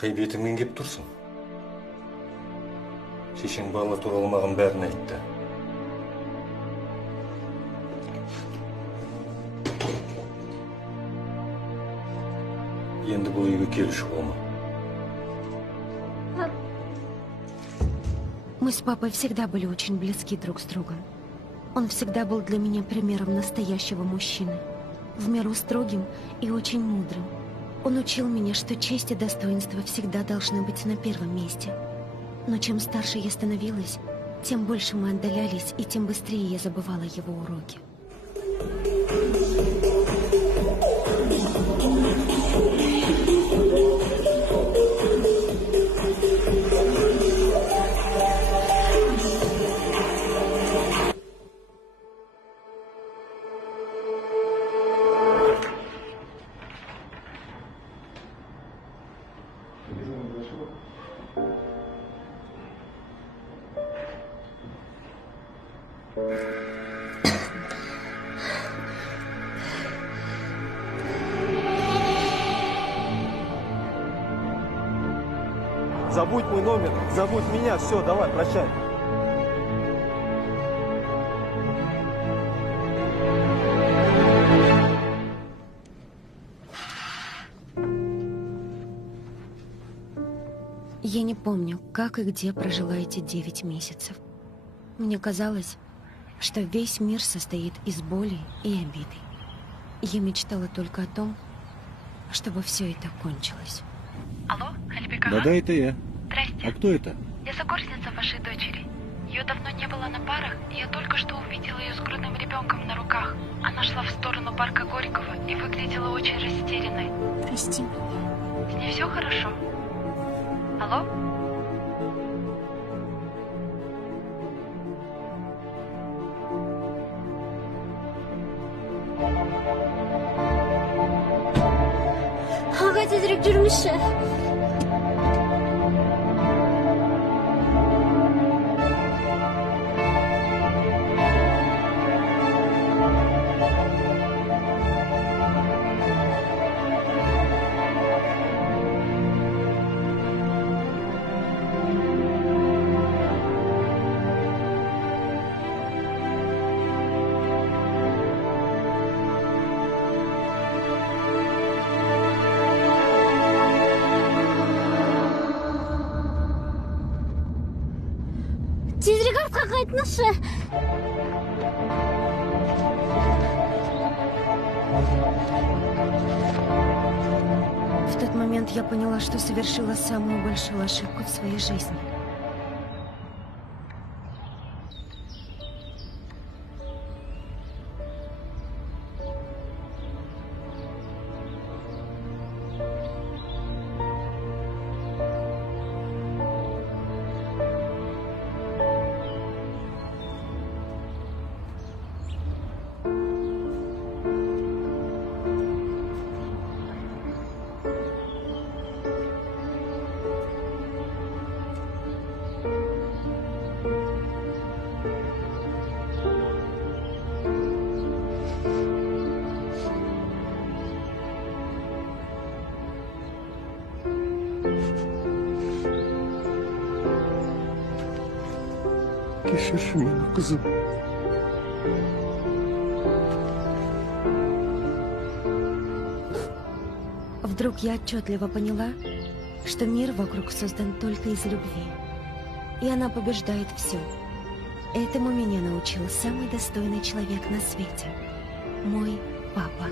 Қай бетіңмен кеп тұрсың? Шешең бала туралы маған бәрін айтты. Енді бұл үйге келуші болма. Мы с папой всегда были очень близки друг с другом. Он всегда был для меня примером настоящего мужчины. В меру строгим и очень мудрым. Он учил меня, что честь и достоинство всегда должны быть на первом месте. Но чем старше я становилась, тем больше мы отдалялись, и тем быстрее я забывала его уроки. Забудь мой номер, забудь меня, все, давай, прощай. Я не помню, как и где прожила эти 9 месяцев. Мне казалось, что весь мир состоит из боли и обиды. Я мечтала только о том, чтобы все это кончилось. Алло, Альбека? Да-да, это я. Здрасте. А кто это? Я сокурсница вашей дочери. Ее давно не было на парах, и я только что увидела ее с грудным ребенком на руках. Она шла в сторону парка Горького и выглядела очень растерянной. Прости меня. С ней все хорошо? Алло? Ага, тезірек жүрмеші. Тезірек артқа қайтыңызшы. В тот момент я поняла, что совершила самую большую ошибку в своей жизни. Кешірші мені, қызым. Вдруг я отчетливо поняла, что мир вокруг создан только из любви. И она побеждает все. Этому меня научил самый достойный человек на свете. Мой папа.